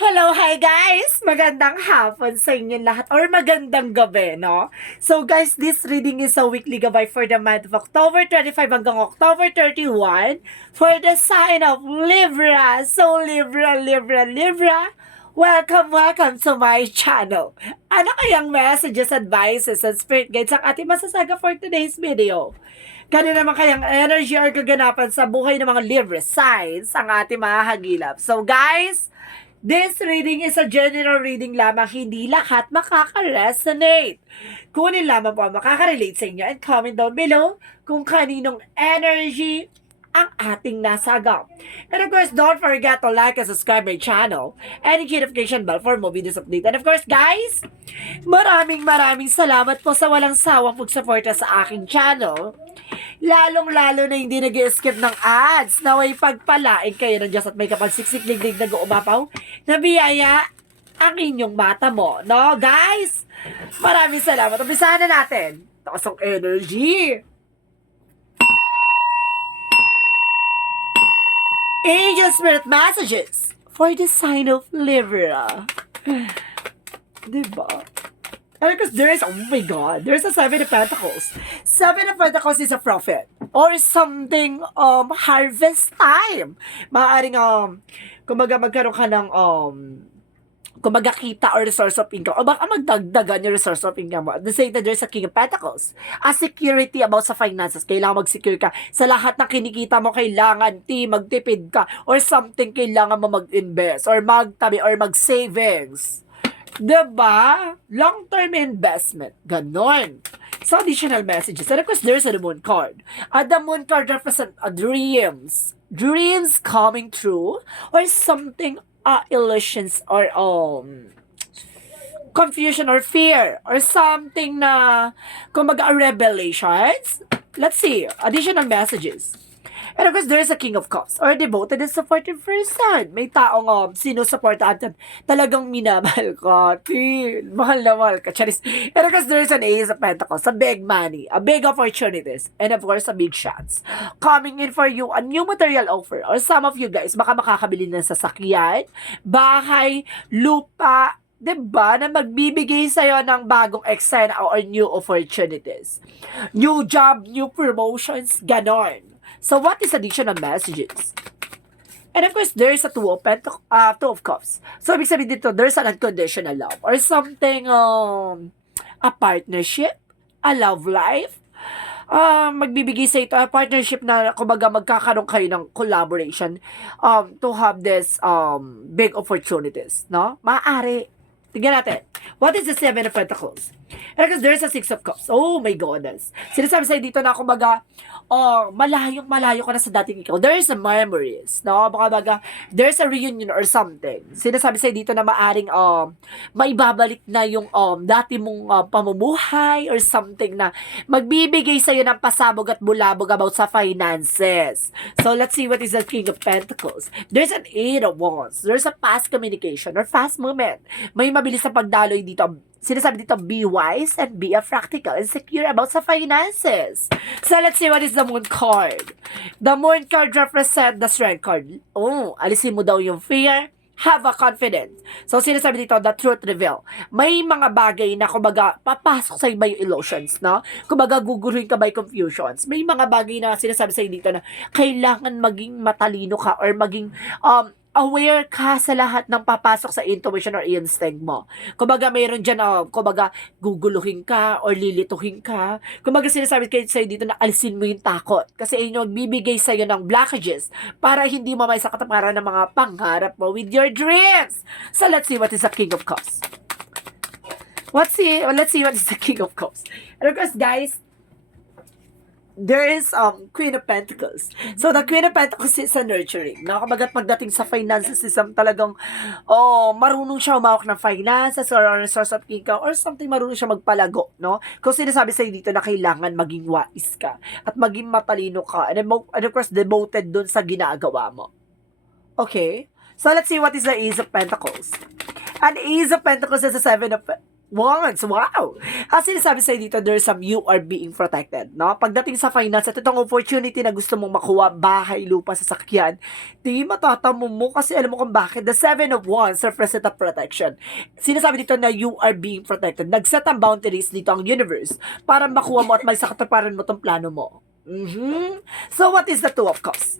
Hello, hi guys! Magandang hapon sa inyo lahat or magandang gabi, no? So guys, this reading is a weekly gabay for the month of October 25 hanggang October 31 for the sign of Libra. So Libra, welcome to my channel. Ano kayang messages, advices, and spirit guides ang ating masasaga for today's video? Kano naman kayang energy or kaganapan sa buhay ng mga Libra signs ang ating mahahagilap. So guys, this reading is a general reading lamang, hindi lahat makaka-resonate. Kunin lamang po ang makaka-relate sa inyo and comment down below kung kaninong energy ang ating nasagap. And of course, don't forget to like and subscribe my channel and hit notification bell for more videos update. And of course, guys, maraming salamat po sa walang sawang pagsuporta sa aking channel. Lalong-lalo na hindi nag-skip ng ads. Naway pagpalain kayo ng Diyos at may kapagsiksik-liglig na umapaw na biyaya ang inyong mata mo. No, guys? Maraming salamat. Umpisahan na natin. Taas ang energy. Angel Spirit Messages for the sign of Libra. Diba? Because there's, oh my God, there's a Seven of Pentacles. Seven of Pentacles is a prophet. Or something, harvest time. Maaaring, kumbaga magkaroon ka ng, kumbaga kita or resource of income. O baka magdagdagan yung resource of income mo. At the same time, there's a King of Pentacles. A security about sa finances. Kailangan mag-secure ka. Sa lahat ng kinikita mo, kailangan magtipid ka. Or something, kailangan mo mag-invest. Or magtabi, or mag-savings. Diba? Long-term investment. Ganon. So, additional messages. And of course, there's a Moon card. The Moon card represents dreams. Dreams coming true. Or something, illusions or confusion or fear. Or something na, kumbaga, revelations. Let's see. Additional messages. And of course, there's a King of Cups or devoted and supportive person. May taong sinusuportahan at talagang minamahal ka. Mahal na mahal ka. Charis. And of course, there's an Ace of Pentacles, a big money, a big opportunities, and of course, a big chance. Coming in for you, a new material offer. Or some of you guys, baka makakabili ng sasakyan, bahay, lupa, diba, na magbibigay sa'yo ng bagong eksena or new opportunities. New job, new promotions, ganon. So, what is additional messages? And of course, there's a Two of Cups. So, ibig sabihin dito, there's an unconditional love or something, a partnership, a love life, magbibigay sa ito, a partnership na, kumbaga, magkakaroon kayo ng collaboration, to have this, big opportunities, no? Maaari. Tingnan natin. What is the Seven of Pentacles? And because there's a Six of Cups. Oh my goodness. Sinasabi sa'yo dito na kumbaga, malayo ka na sa dating ikaw. There's a memories. No? Baka there's a reunion or something. Sinasabi sa'yo dito na maaring maibabalik na yung dati mong pamumuhay or something na magbibigay sa'yo ng pasabog at bulabog about sa finances. So let's see what is the King of Pentacles. There's an Eight of Wands. There's a fast communication or fast movement. May mabilis na pagdaloy dito. Sinasabi dito, be wise and be practical and secure about sa finances. So, let's see what is the Moon card. The Moon card represent the Strength card. Oh, alisin mo daw yung fear. Have a confidence. So, sinasabi dito, the truth reveal. May mga bagay na, kumbaga, papasok sa iba yung illusions, no? Kumbaga, guguluhin ka by confusions. May mga bagay na sinasabi sa'yo dito na kailangan maging matalino ka or maging, aware ka sa lahat ng papasok sa intuition or instinct mo. Kumbaga, mayroon dyan, kumbaga, guguluhin ka or lilituhin ka. Kumbaga, sinasabi kayo sa'yo dito na alisin mo yung takot. Kasi yun magbibigay sa'yo ng blockages para hindi mo may sa katamaran ng mga pangarap mo with your dreams. So, let's see what is the King of Cups. Let's see what is the King of Cups. And of course, guys, there is Queen of Pentacles. So, the Queen of Pentacles is a nurturing. Kumbaga, pagdating sa finances, talagang, marunong siya umawak ng finances or resource of income or something, marunong siya magpalago, no? Kung sinasabi sa'yo dito na kailangan maging wais ka at maging matalino ka and of course, devoted dun sa ginagawa mo. Okay? So, let's see what is the Ace of Pentacles. And Ace of Pentacles is a Wands, wow! As sinasabi sa'yo dito, there's some you are being protected, no? Pagdating sa finance, at itong opportunity na gusto mong makuha, bahay, lupa, sasakyan, di matatamo mo kasi alam mo kung bakit. The Seven of Wands represent a protection. Sinasabi dito na you are being protected. Nag-set ang boundaries dito ang universe para makuha mo at may sakatuparan mo tong plano mo. So, what is the Two of Cups?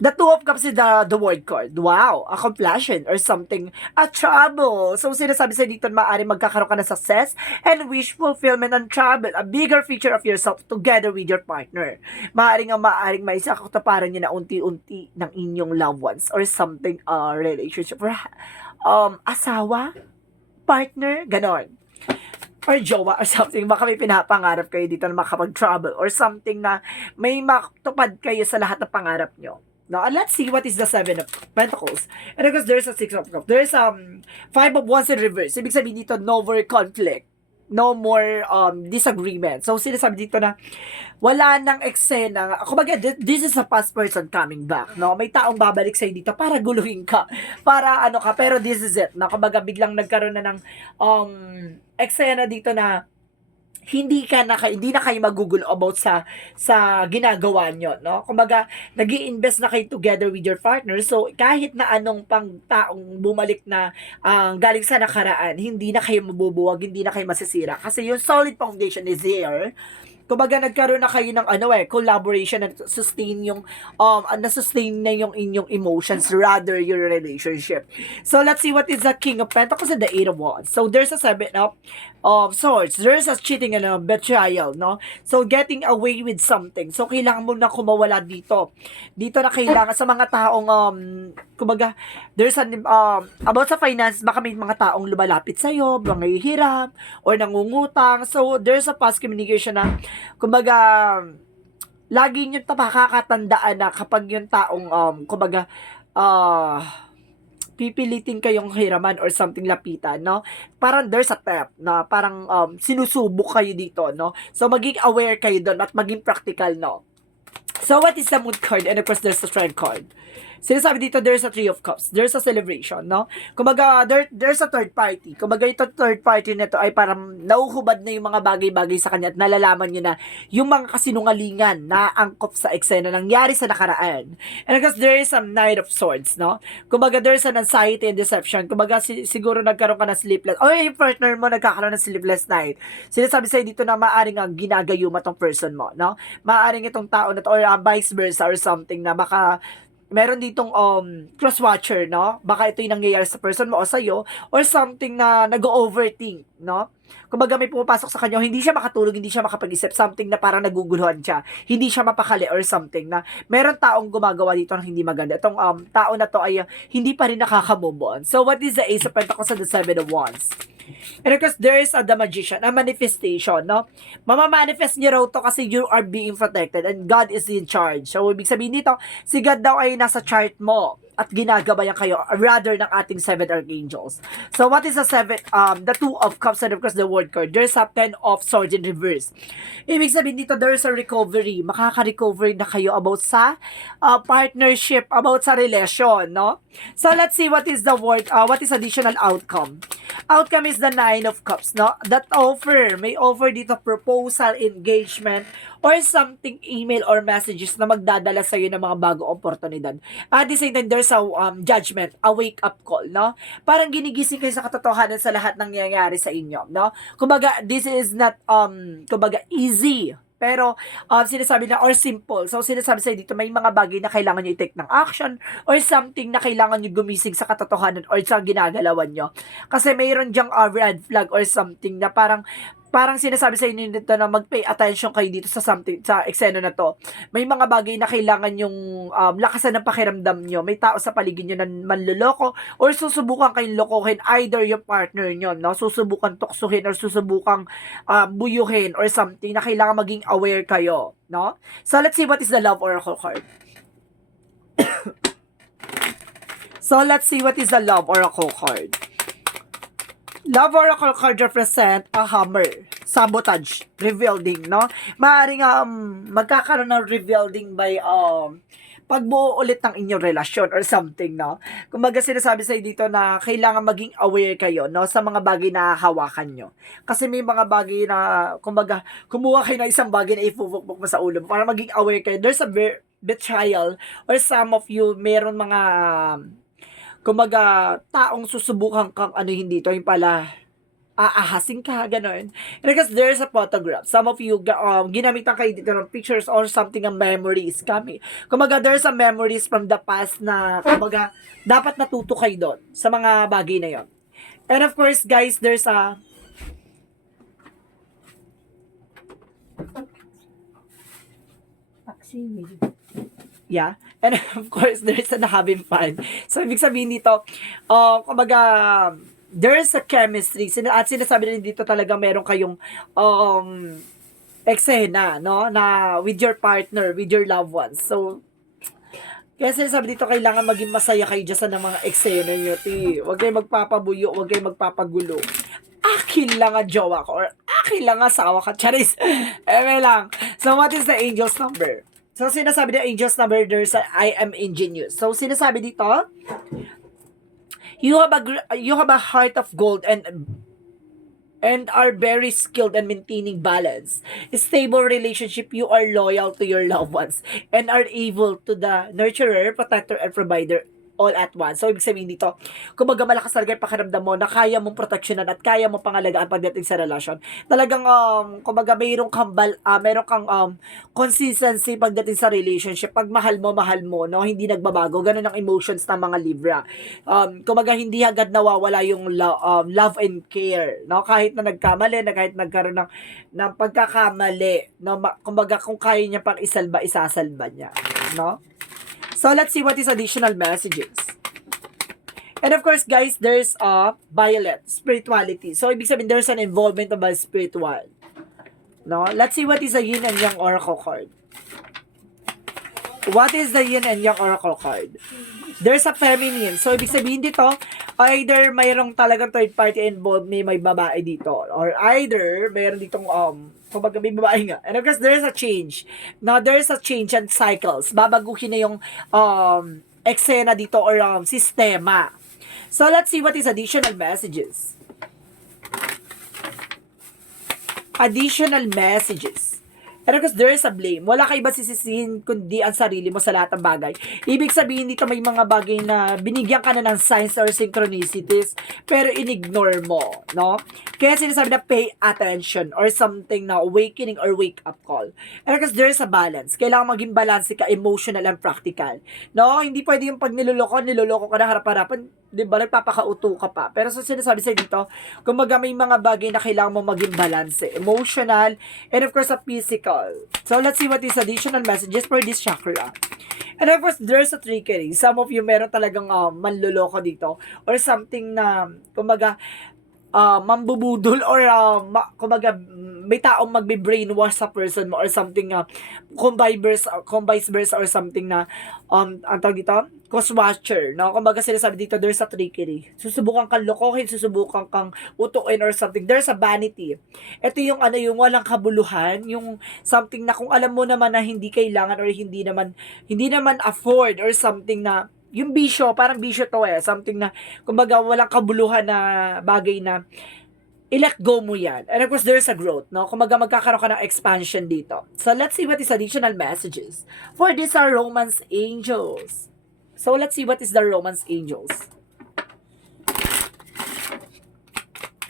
The Two of Cups is the word card. Wow, a completion or something, a trouble. So, sinasabi sa dito, maaari magkakaroon ka ng success and wish fulfillment and travel, a bigger feature of yourself together with your partner. Maaring may sakatuparan niyo na unti-unti ng inyong loved ones or something, relationship, or asawa, partner, ganon. Or jowa or something, baka may pinapangarap kayo dito na makapag-travel or something na may matupad kayo sa lahat ng pangarap nyo. Now, let's see what is the Seven of Pentacles. And because there's a Six of Cups. There's Five of Wands in reverse. Ibig sabihin dito, no more conflict. No more disagreement. So, sinasabi dito na wala nang eksena. Kumbaga, this is a past person coming back. No? May taong babalik sa'yo dito para guluhin ka. Para ano ka. Pero this is it. No? Kumbaga, biglang nagkaroon na ng eksena dito na hindi na kayo magugulo about sa ginagawa nyo, no? Kumbaga, nag-i-invest na kayo together with your partner. So, kahit na anong pang taong bumalik na galing sa nakaraan, hindi na kayo mabubuwag, hindi na kayo masisira. Kasi yung solid foundation is here. Kumbaga, nagkaroon na kayo ng collaboration na sustain yung na-sustain na yung inyong emotions rather your relationship. So, let's see what is the King of Pentacles and the Eight of Wands. So, there's a Seven of Swords. There's a cheating and a betrayal, no? So, getting away with something. So, kailangan mo na kumawala dito. Dito na kailangan sa mga taong, kumbaga, there's about sa finance, baka may mga taong lumalapit sa'yo, mga hirap, or nangungutang. So, there's a past communication na kumbaga, lagi nyo makakatandaan na kapag yung taong, kumbaga, pipilitin kayong hiraman or something lapitan, no? Parang there's a step na parang sinusubok kayo dito, no? So, maging aware kayo doon at maging practical, no? So, what is the Moon card? And of course, there's the Strength card. Sinasabi dito, there's a Three of Cups. There's a celebration, no? Kumbaga, there's a third party. Kumbaga, ito third party nito ay parang nauhubad na yung mga bagay-bagay sa kanya at nalalaman nyo na yung mga kasinungalingan na angkop sa eksena nangyari sa nakaraan. And because there is some Knight of Swords, no? Kumbaga, there's an anxiety and deception. Kumbaga, siguro nagkaroon ka ng sleepless. O yung partner mo nagkakaroon ng sleepless night. Sinasabi sa'yo dito na maaaring ang ginagayuma tong person mo, no? Maaaring itong tao na to, or vice versa or something na baka meron ditong cross-watcher, no? Baka ito yung nangyayari sa person mo o sa'yo or something na nag-overthink, no? Kumbaga may pumapasok sa kanya, hindi siya makatulog, hindi siya makapag-isip, something na parang naguguluhan siya, hindi siya mapakali or something na meron taong gumagawa dito ng hindi maganda. Itong tao na to ay hindi pa rin nakaka-move on. So, what is the Ace of Pentacles and the Seven of Wands? And of course, there is the Magician, a manifestation, no? Mamamanifest niyo raw to kasi you are being protected and God is in charge. So, ibig sabihin dito, si God daw ay nasa chart mo at ginagabayan kayo rather ng ating seven archangels. So, what is the Two of Cups and of course the World card? There's a Ten of Swords in reverse. Ibig sabihin dito, there's a recovery. Makaka-recover na kayo about sa partnership, about sa relation, no? So, let's see what is the what is additional outcome. Outcome is the Nine of Cups, no? That offer, may offer dito proposal, engagement, or something, email or messages na magdadala sa'yo ng mga bagong oportunidad. At the same time, there's a judgment, a wake-up call, no? Parang ginigising kayo sa katotohanan sa lahat ng nangyayari sa inyo, no? Kumbaga, this is not, kumbaga, easy. Pero, sinasabi na, or simple. So, sinasabi sa'yo dito, may mga bagay na kailangan nyo i-take ng action or something na kailangan nyo gumising sa katotohanan or sa ginagalawan nyo. Kasi mayroon dyang red flag or something na parang sinasabi sa inyo dito na mag-pay attention kayo dito sa something, sa eksena na to. May mga bagay na kailangan yung lakasan ng pakiramdam nyo. May tao sa paligid nyo na manloloko or susubukan kayong lokohin either yung partner nyo, no? Susubukan tuksuhin or susubukan buyuhin or something na kailangan maging aware kayo, no? So, let's see what is the Love Oracle card. So, let's see what is the Love Oracle card. Love Oracle card represent a hammer, sabotage, rebuilding, no? Maaaring magkakaroon ng rebuilding by pagbuo ulit ng inyong relasyon or something, no? Kumbaga sinasabi sa'yo dito na kailangan maging aware kayo, no? Sa mga bagay na hawakan nyo. Kasi may mga bagay na, kumbaga, kumuha kayo ng isang bagay na ifufukbuk mo sa ulo mo para maging aware kayo. There's a betrayal or some of you, meron mga, kumbaga, taong susubukan kang ano hindi to, yung pala, aahasin ka, gano'n. Because there's a photograph. Some of you, ginamitan kayo dito ng pictures or something ng memories kami. Kumaga, there's a memories from the past na, kumaga, dapat natuto kayo doon sa mga bagay na yon. And of course, guys, there's a yeah. And of course, there's an having fun. So, ibig sabihin dito, kumbaga, there's a chemistry. At sinasabi rin dito talaga meron kayong eksena, no? Na with your partner, with your loved ones. So, kaya sinasabi dito, kailangan maging masaya kayo dyan sa mga eksena nyo, ti. Huwag kayong magpapabuyo, huwag kayong magpapagulo. Akin lang ang jowa ko, or akin lang ang asawa ka. Charis. Lang. So, what is the angel's number? So, sinasabi ng angel's number, there's a I am ingenious. So, sinasabi dito, you have a heart of gold and are very skilled in maintaining balance. Stable relationship, you are loyal to your loved ones and are able to the nurturer, protector, and provider all at once. So, ibig sabihin dito, kumbaga malakas talaga yung pakiramdam mo na kaya mong proteksyonan at kaya mong pangalagaan pagdating sa relasyon. Talagang, kumbaga mayroong kang, consistency pagdating sa relationship. Pag mahal mo, no? Hindi nagbabago. Ganun ang emotions ng mga Libra. Kumbaga, hindi agad nawawala yung love and care, no? Kahit na nagkamali, kahit nagkaroon ng pagkakamali, no? Kumbaga, kung kaya niya pang isalba, isasalba niya, no? So, let's see what is additional messages. And of course, guys, there's a violet, spirituality. So, ibig sabihin, there's an involvement of a spiritual. No? Let's see what is the yin and yang oracle card. What is the yin and yang oracle card? There's a feminine. So, ibig sabihin dito, either mayroong talagang third party involved, may babae dito. Or either, mayroong ditong, kumbaga may babae nga. And of course, there's a change. Now, there's a change and cycles. Babaguhin na yung eksena dito or sistema. So, let's see what is additional messages. Additional messages. And of course, there is a blame. Wala kayo ba sisisihin kundi ang sarili mo sa lahat ng bagay? Ibig sabihin dito may mga bagay na binigyan ka na ng signs or synchronicities pero in-ignore mo, no? Kaya sinasabi na pay attention or something na awakening or wake up call. And of course, there is a balance. Kailangan maging balance ka, emotional and practical. No? Hindi pwede yung pag niloloko ka na harap-harapan, di ba, nagpapakauto ka pa. Pero so sinasabi sa'yo dito, kumbaga may mga bagay na kailangan mo maging balance, emotional, and of course, a physical. So, let's see what is additional messages for this chakra. And of course, there's a trickery. Some of you meron talagang manloloko dito or something na, kumbaga, mambubudol or kumbaga may taong magbe-brainwash sa person mo or something kung vice versa or something na ang tawag dito cause watcher, no? Kumbaga sinasabi dito there's a trickery. Susubukan kang lokohin, susubukan kang utuin or something. There's a vanity. Ito yung yung walang kabuluhan, yung something na kung alam mo naman na hindi kailangan or hindi naman afford or something na yung bisyo, parang bisyo to something na, kumbaga, walang kabuluhan na bagay na i-let go mo yan. And of course, there's a growth, no? Kumbaga, magkakaroon ka ng expansion dito. So, let's see what is additional messages. For these are Romance Angels. So, let's see what is the Romance Angels.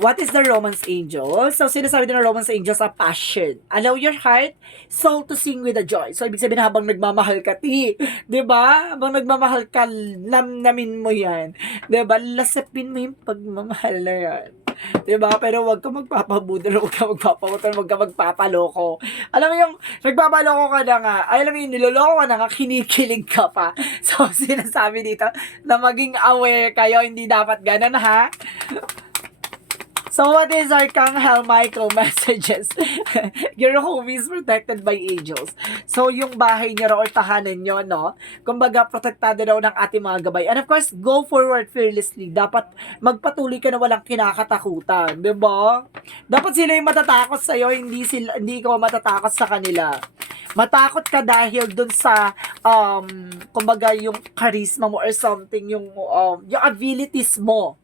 What is the Romance Angel? So, sinasabi din ng Romance Angels a passion. Allow your heart, soul to sing with a joy. So, ibig sabihin habang nagmamahal ka, diba? Habang nagmamahal ka, namnamin mo yan. Diba? Lasapin mo yung pagmamahal na yan. Diba? Pero wag ka magpapabudol, wag ka magpapawutol, wag ka magpapaloko. Alam mo yung, nagpapaloko ka na nga, alam mo yung niloloko ka na nga, kinikilig ka pa. So, sinasabi dito, na maging aware kayo, hindi dapat ganun, ha? So, what is Archangel Michael messages? Your home is protected by angels. So, yung bahay niyo or tahanan niyo, no? Kumbaga, protektado daw ng ating mga gabay. And of course, go forward fearlessly. Dapat magpatuloy ka na walang kinakatakutan. Diba? Dapat sila yung matatakot sa'yo, hindi ikaw matatakot sa kanila. Matakot ka dahil dun sa, kumbaga, yung charisma mo or something, yung abilities mo.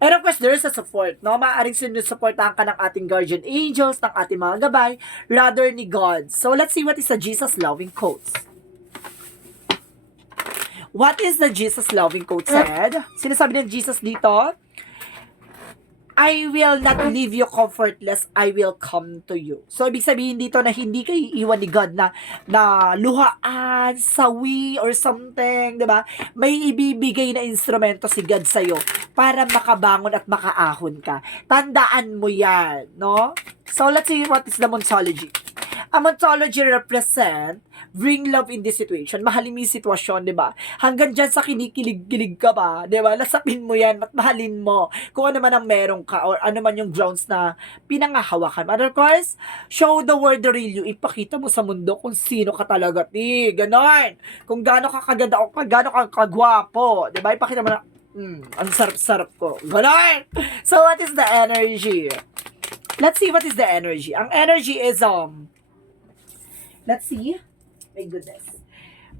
And of course, there is a support, no? Maaaring sinusuportahan ka ng ating guardian angels, ng ating mga gabay, rather ni God. So, let's see what is the Jesus-loving quotes. What is the Jesus-loving quote said? Sinasabi ng Jesus dito, I will not leave you comfortless, I will come to you. So, ibig sabihin dito na hindi kayo iiwan ni God na luhaan, sawi, or something, di ba? May ibibigay na instrumento si God sa'yo para makabangon at makaahon ka. Tandaan mo yan, no? So, let's see what is the Montology. Ang Montology represent bring love in this situation. Mahalin mo yung sitwasyon, di ba? Hanggang dyan sa kinikilig-kilig ka ba, di ba? Lasapin mo yan, mahalin mo. Kung ano man ang meron ka, or ano man yung grounds na pinangahawakan. But of course, show the world the real you. Ipakita mo sa mundo kung sino ka talaga, ganon. Kung gaano ka kaganda o gaano ka kagwapo, di ba? Ipakita mo na, ang sarap-sarap ko. Ganon! So, what is the energy? Let's see what is the energy. Ang energy is, let's see. My goodness.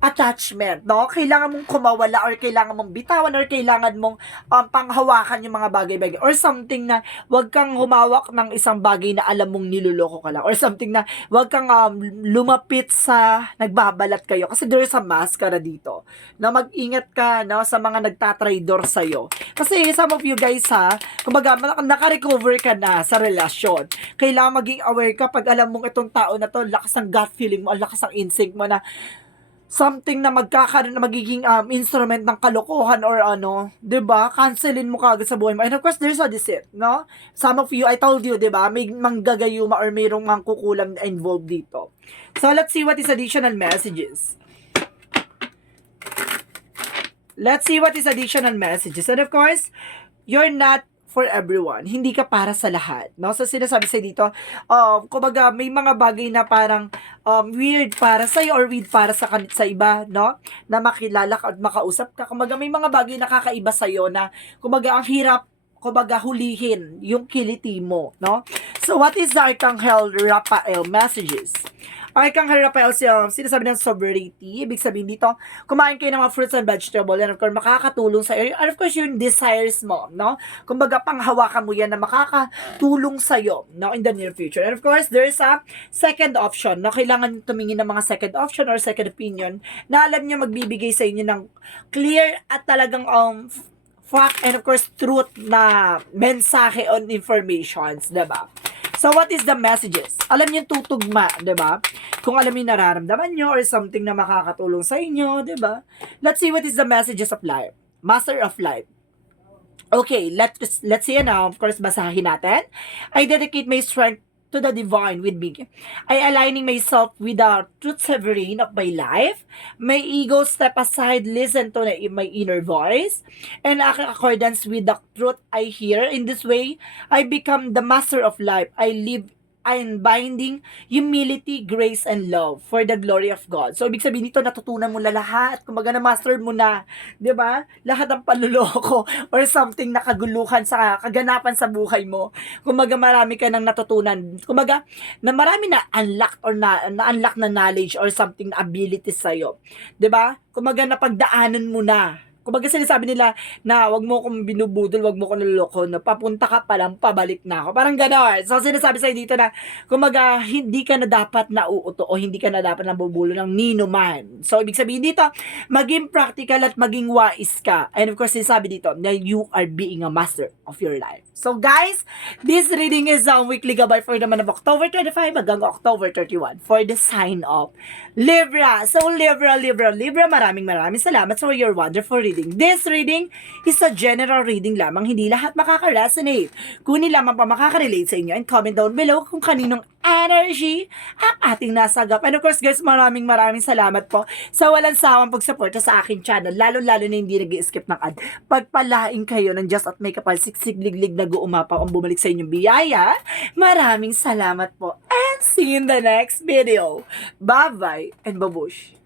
Attachment, no? Kailangan mong kumawala or kailangan mong bitawan or kailangan mong panghawakan yung mga bagay-bagay or something na wag kang humawak ng isang bagay na alam mong niloloko ka lang or something na wag kang lumapit sa nagbabalat kayo kasi there's a maskara dito na mag-ingat ka, no, sa mga nagtatraidor sa'yo. Kasi some of you guys kumbaga naka-recover ka na sa relasyon. Kailangan maging aware ka pag alam mong itong tao na to, lakas ng gut feeling mo, lakas ng instinct mo na something na magkakaroon na magiging instrument ng kalokohan or 'di ba? Cancelin mo kagad sa buhay mo. And of course, there's a deceit, no? Some of you, I told you, 'di ba? May manggagayuma or mayroong mangkukulam na involved dito. So, let's see what is additional messages. Let's see what is additional messages. And of course, you're not for everyone. Hindi ka para sa lahat, no? So, sinasabi sa dito, kumbaga, may mga bagay na parang weird para sa'yo or weird para sa iba, no? Na makilala ka at makausap ka. Kumbaga, may mga bagay na kakaiba sa'yo na, kumbaga, ang hirap, kumbaga, hulihin yung kiliti mo, no? So, what is the Archangel Raphael messages? Archangel Raphael, sinasabi ng sovereignty. Ibig sabihin dito, kumain kayo ng mga fruits and vegetable and of course, makakatulong sa'yo. And of course, yung desires mo, no? Kumbaga, panghawakan mo yan na makakatulong sa'yo, no? In the near future. And of course, there's a second option, no? Kailangan tumingin ng mga second option or second opinion na alam nyo magbibigay sa inyo ng clear at talagang fact and of course, truth na mensahe on informations, diba? So, what is the messages? Alam niyo tutugma, di ba? Kung alam niyo nararamdaman niyo or something na makakatulong sa inyo, di ba? Let's see what is the messages of life. Master of life. Okay, let's see now. Of course, basahin natin. I dedicate my strength to the divine with me. I aligning myself with the truth sovereign of my life. My ego step aside, listen to my inner voice, and act accordance with the truth I hear. In this way, I become the master of life. I live and binding humility, grace, and love for the glory of God. So, ibig sabihin nito, natutunan mo na lahat. Kumbaga, na-master mo na. Di ba? Lahat ng panluloko or something na kaguluhan sa kaganapan sa buhay mo. Kumbaga, marami ka nang natutunan. Kumbaga, na marami na unlock or na-unlock na knowledge or something na abilities sa'yo. Di ba? Kumbaga, napagdaanan mo na. Kumbaga sinasabi nila na wag mo akong binubudol, wag mo akong niloloko, na papunta ka pa lang, pabalik na ako. Parang gano'n. So sinasabi sa'yo dito na, kumbaga, hindi ka na dapat nauuto o hindi ka na dapat nabubulo ng nino man. So ibig sabihin dito, maging practical at maging wise ka. And of course, sinasabi dito na you are being a master of your life. So guys, this reading is weekly gabay for the month of October 25 hanggang October 31 for the sign of Libra. So Libra, maraming salamat for your wonderful reading. This reading is a general reading lamang, hindi lahat makaka-resonate. Kunin lamang pa makaka-relate sa inyo and comment down below kung kaninong energy ang ating nasagap. And of course guys, maraming salamat po sa walang sawang pagsuporta sa aking channel, lalo na hindi nag-skip ng ad. Pagpalain kayo ng Diyos at may kapal siksig-liglig na guumapaw ang bumalik sa inyong biyaya. Maraming salamat po and see you in the next video. Bye-bye and babush!